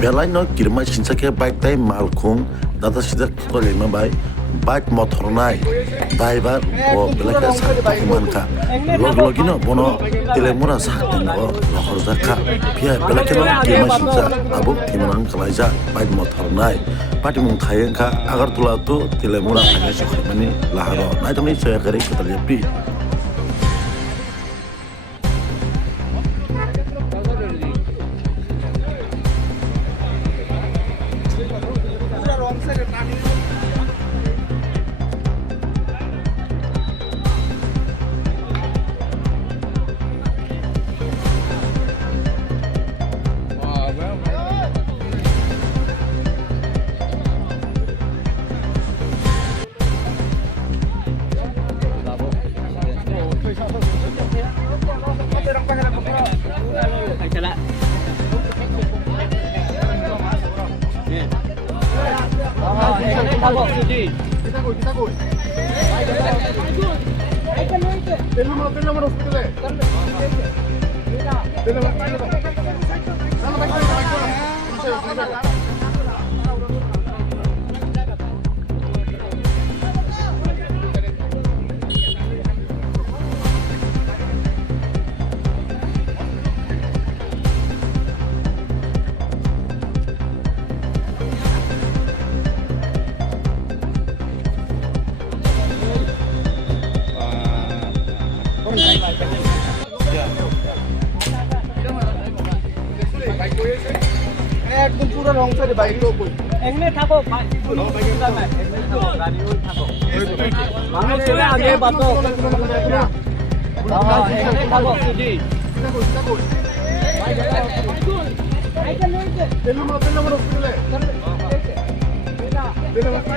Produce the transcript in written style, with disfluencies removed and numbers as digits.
Belai no kirma sinsake bike tai malkhung data sida kole ma bai bike motor nai driver o belaka sakuman ka logino bono telemura sakten o lohor zakha pia belaka no kirma sinsa abu timan kalaja bike motor nai pati mung khayen ka agar tula tu telemura thane sokhmani laharo nai tami soya kare kotal pi একদম পুরো রং সাইডে bike তো কই এমনি থাকো এমনি থাকো গাড়ি ওই থাকো মানুষ চলে আগে বাতো এমনি থাকো সুজি তেল নম্বর হসপিটালে তেল নম্বর